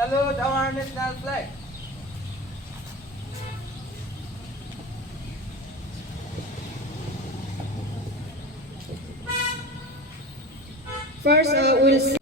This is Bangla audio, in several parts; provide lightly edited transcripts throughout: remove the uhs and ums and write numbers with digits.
Salute our national flag. First, we'll sing.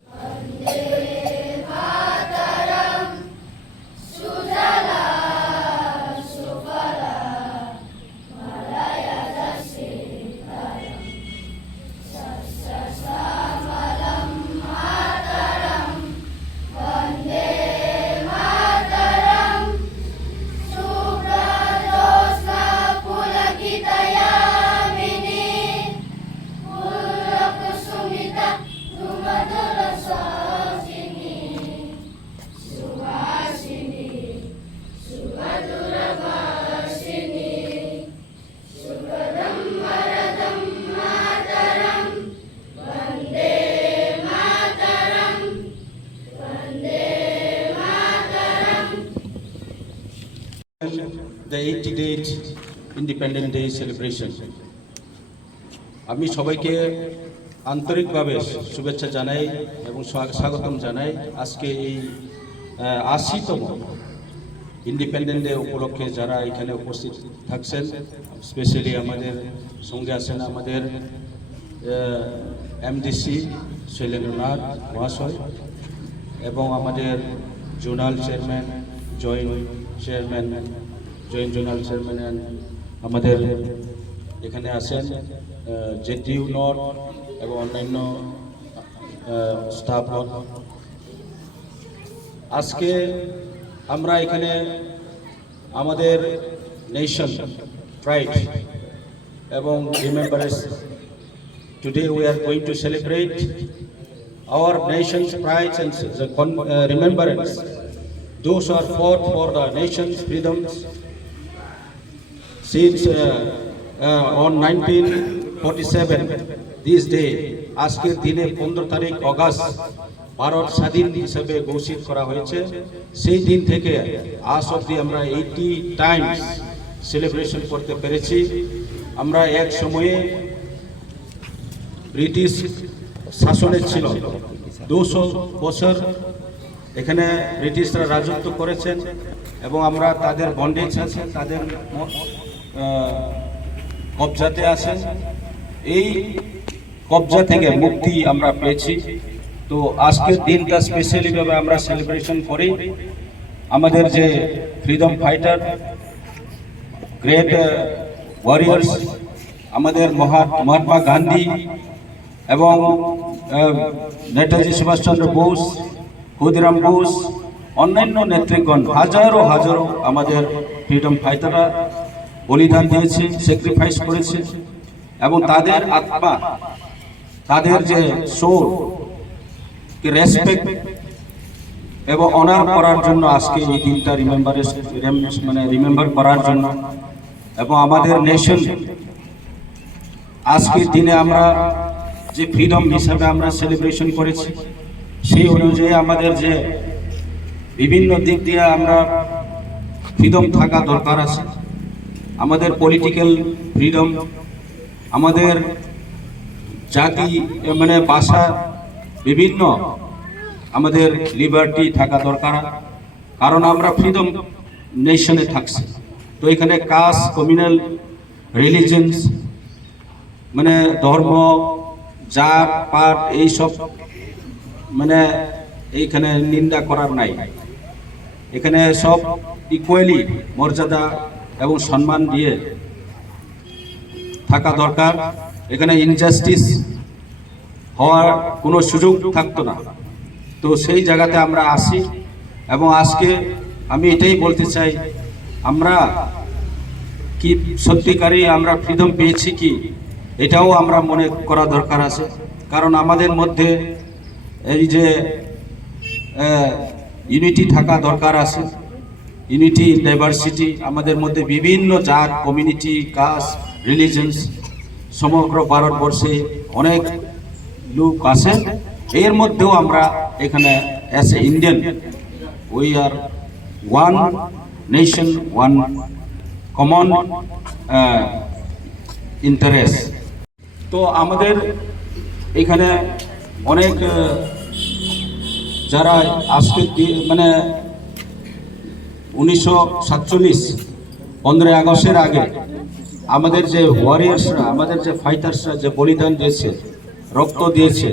The 88th Independence Day celebration. আমি সবাইকে আন্তরিকভাবে শুভেচ্ছা জানাই এবং স্বাগতম জানাই আজকে এই ৮০তম ইন্ডিপেন্ডেন্স ডে উপলক্ষে যারা এখানে উপস্থিত থাকছেন, স্পেশালি আমাদের সঙ্গে আছেন আমাদের এমডিসি শৈলেন্দ্রনাথ মহাশয় এবং আমাদের zonal chairman, joint zonal chairman আমাদের এখানে আছেন, জেটিইউ নর্থ এবং অন্যান্য স্টাফ। আজকে আমরা এখানে আমাদের নেশন প্রাইড এবং remembrance, today we are going to celebrate our nation's pride and remembrance. Those who are fought for the nation's freedoms since on 1947. This day, আজকের দিনে 15 তারিখ অগাস্ট ভারত স্বাধীন হিসেবে ঘোষিত করা হয়েছে। সেই দিন থেকে আজ অবধি আমরা 80 টাইমস সেলিব্রেশন করতে পেরেছি। আমরা এক সময়ে ব্রিটিশ শাসনের ছিল, 200 বছর এখানে ব্রিটিশরা রাজত্ব করেছেন এবং আমরা তাদের বন্ডেজ আছে, তাদের কবজাতে আছেন। এই কবজা থেকে মুক্তি আমরা পেয়েছি। তো আজকের দিনটা স্পেশালিভাবে আমরা সেলিব্রেশন করি। আমাদের যে ফ্রিডম ফাইটার, গ্রেট ওয়ারিয়ার্স, আমাদের মহাত্মা গান্ধী এবং নেতাজি সুভাষচন্দ্র বোস, ক্ষুদিরাম বোস, অন্যান্য নেতৃগণ, হাজারো হাজারো আমাদের ফ্রিডম ফাইটাররা বলিদান দিয়েছে, স্যাক্রিফাইস করেছে এবং তাদের আত্মা, তাদের যে সোল কে রেসপেক্ট এবং অনার করার জন্য আজকে এই দিনটা রিমেম্বার করার জন্য এবং আমাদের নেশন আজকের দিনে আমরা যে ফ্রিডম হিসাবে আমরা সেলিব্রেশন করেছি, সেই অনুযায়ী আমাদের যে বিভিন্ন দিক দিয়ে আমরা ফ্রিডম থাকা দরকার আছে। আমাদের পলিটিক্যাল ফ্রিডম, আমাদের জাতি ভাষা, বিভিন্ন আমাদের লিবার্টি থাকা দরকার, কারণ আমরা ফ্রিডম নেশনে থাকছি। তো এখানে কাস্ট, কমিউনাল, রিলিজিয়ন্স ধর্ম, জাত পাত এইসব এইখানে নিন্দা করার নাই। এখানে সব ইকুয়ালি মর্যাদা এবং সম্মান দিয়ে থাকা দরকার। এখানে ইনজাস্টিস হওয়ার কোনো সুযোগ থাকতো না। তো সেই জায়গাতে আমরা আসি এবং আজকে আমি এটাই বলতে চাই, আমরা কি সত্যিকারই আমরা ফ্রিডম পেয়েছি কি, এটাও আমরা মনে করা দরকার আছে। কারণ আমাদের মধ্যে এই যে ইউনিটি থাকা দরকার আছে, ইউনিটি ইন ডাইভার্সিটি। আমাদের মধ্যে বিভিন্ন জাত, কমিউনিটি, কাস্ট, রিলিজিয়ন্স সমগ্র ভারতবর্ষে অনেক লোক আছে। এর মধ্যেও আমরা এখানে as a Indian we are one nation, one common interest. তো আমাদের এখানে অনেক যারা আজকে মানে 1947 15ই আগস্টের আগে আমাদের যে ওয়ারিয়ার্সরা, আমাদের যে ফাইটার্সরা যে বলিদান দিয়েছে, রক্ত দিয়েছে,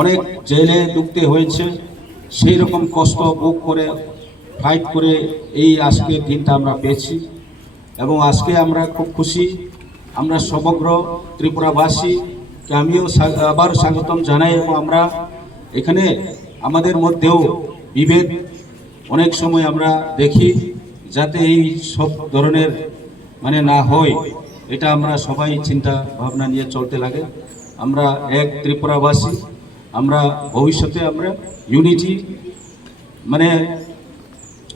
অনেক জেলে ঢুকতে হয়েছে, সেই রকম কষ্ট ভোগ করে ফাইট করে এই আজকের দিনটা আমরা পেয়েছি। এবং আজকে আমরা খুব খুশি, আমরা সমগ্র ত্রিপুরাবাসীকে আমিও আবার স্বাগতম জানাই। এবং আমরা এখানে আমাদের মধ্যেও বিভেদ অনেক সময় আমরা দেখি, যাতে এই সব ধরনের মানে না হয়, এটা আমরা সবাই চিন্তা ভাবনা নিয়ে চলতে লাগে। আমরা এক ত্রিপুরাবাসী, আমরা ভবিষ্যতে আমরা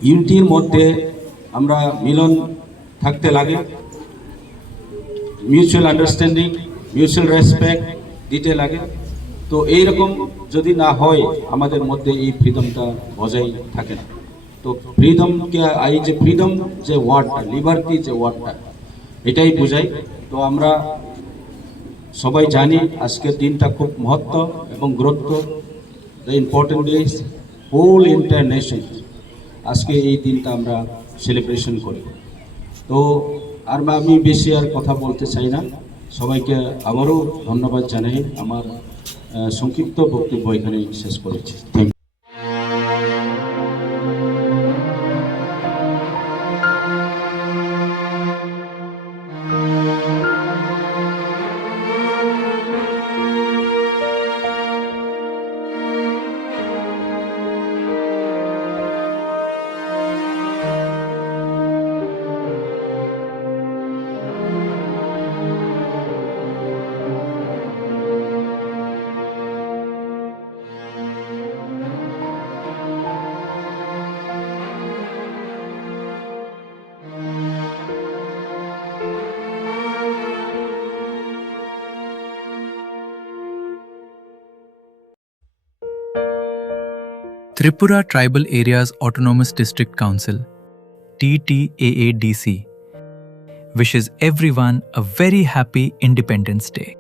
ইউনিটির মধ্যে আমরা মিলন থাকতে লাগে, মিউচুয়াল আন্ডারস্ট্যান্ডিং, মিউচুয়াল রেসপেক্ট দিতে লাগে। তো এইরকম যদি না হয়, আমাদের মধ্যে এই ফ্রিডমটা বজায় থাকে না। তো ফ্রিডমকে, এই যে ফ্রিডম যে ওয়ার্ডটা, লিবার্টি যে ওয়ার্ডটা, এটাই বোঝাই। তো আমরা সবাই জানি আজকের দিনটা খুব মহত্ব এবং গুরুত্ব। The important days whole international আজকে এই দিনটা আমরা সেলিব্রেশন করি। তো আর আমি বেশি আর কথা বলতে চাই না, সবাইকে আবারও ধন্যবাদ জানাই। আমার সংক্ষিপ্ত বক্তব্য এখানে শেষ করেছি। Thank you. Tripura Tribal Areas Autonomous District Council, TTAADC, wishes everyone a very happy Independence Day.